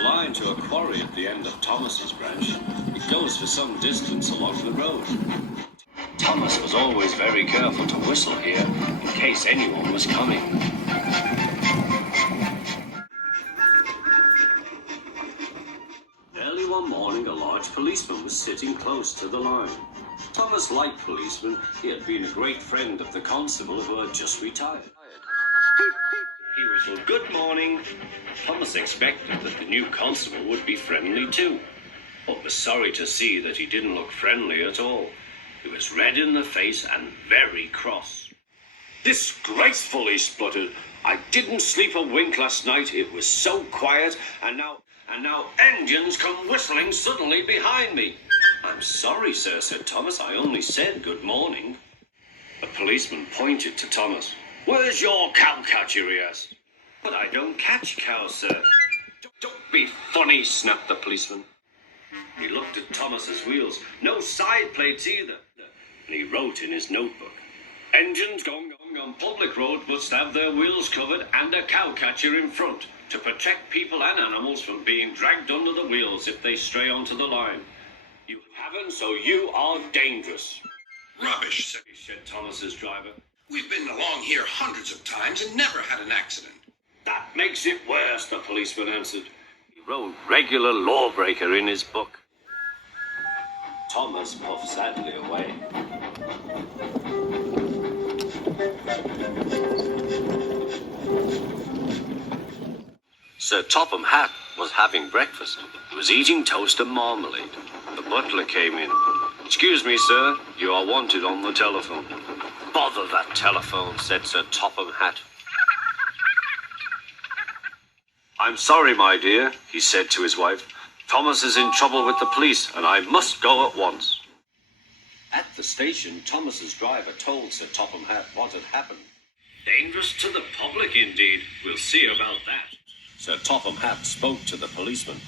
a line to a quarry at the end of Thomas's branch. It goes for some distance along the road. Thomas was always very careful to whistle here in case anyone was coming. Early one morning, a large policeman was sitting close to the line. Thomas liked policemen. He had been a great friend of the constable who had just retired. He whistled good morning. Thomas expected that the new constable would be friendly too, but was sorry to see that he didn't look friendly at all. He was red in the face and very cross. Disgraceful, he spluttered. I didn't sleep a wink last night. It was so quiet, and now engines come whistling suddenly behind me. I'm sorry, sir, said Thomas. I only said good morning. The policeman pointed to Thomas. Where's your cowcatcher, he asked. But I don't catch cows, sir. Don't be funny, snapped the policeman. He looked at Thomas's wheels. No side plates either. And he wrote in his notebook, engines going on public road must have their wheels covered and a cowcatcher in front to protect people and animals from being dragged under the wheels if they stray onto the line. You haven't, so you are dangerous. Rubbish, said Thomas's driver. We've been along here hundreds of times and never had an accident. That makes it worse, the policeman answered. He wrote regular lawbreaker in his book. Thomas puffed sadly away. Sir Topham Hatt was having breakfast. He was eating toast and marmalade. The butler came in. Excuse me, sir, you are wanted on the telephone. Bother that telephone, said Sir Topham Hatt. I'm sorry, my dear, he said to his wife. Thomas is in trouble with the police, and I must go at once. At the station, Thomas's driver told Sir Topham Hatt what had happened. Dangerous to the public, indeed. We'll see about that. Sir Topham Hatt spoke to the policeman.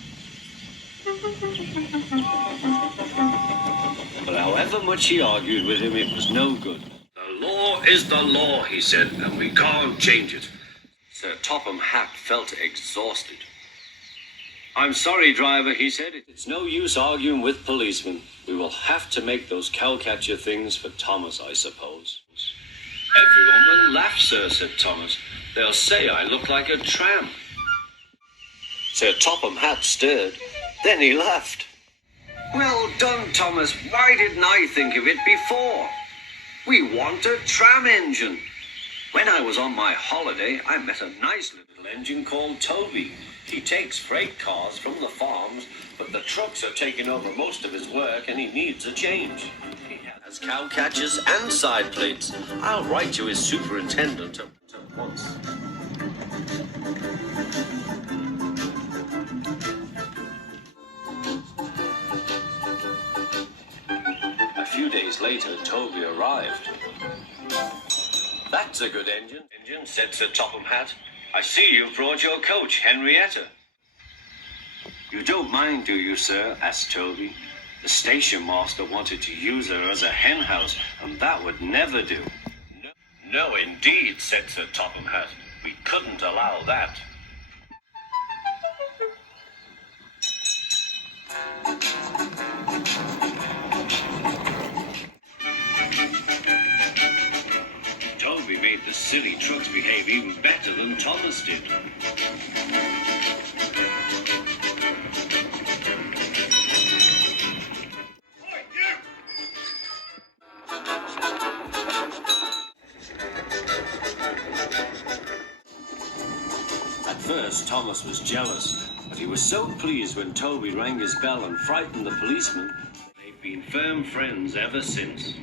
But however much he argued with him, it was no good. The law is the law, he said, and we can't change it. Sir Topham Hatt felt exhausted. I'm sorry, driver, he said. It's no use arguing with policemen. We will have to make those cowcatcher things for Thomas, I suppose. Everyone will laugh, sir, said Thomas. They'll say I look like a tramp. Sir Topham Hatt stared. Then he laughed. Well done, Thomas. Why didn't I think of it before? We want a tram engine. When I was on my holiday, I met a nice little engine called Toby. He takes freight cars from the farms, but the trucks are taking over most of his work and he needs a change. He has cowcatchers and side plates. I'll write to his superintendent at once. A few days later, Toby arrived. That's a good engine, said Sir Topham Hatt. I see you've brought your coach, Henrietta. You don't mind, do you, sir? Asked Toby. The station master wanted to use her as a hen house, and that would never do. No, indeed, said Sir Topham Hatt. We couldn't allow that. Toby made the silly trucks behave even better than Thomas did. At first, Thomas was jealous, but he was so pleased when Toby rang his bell and frightened the policeman. They've been firm friends ever since.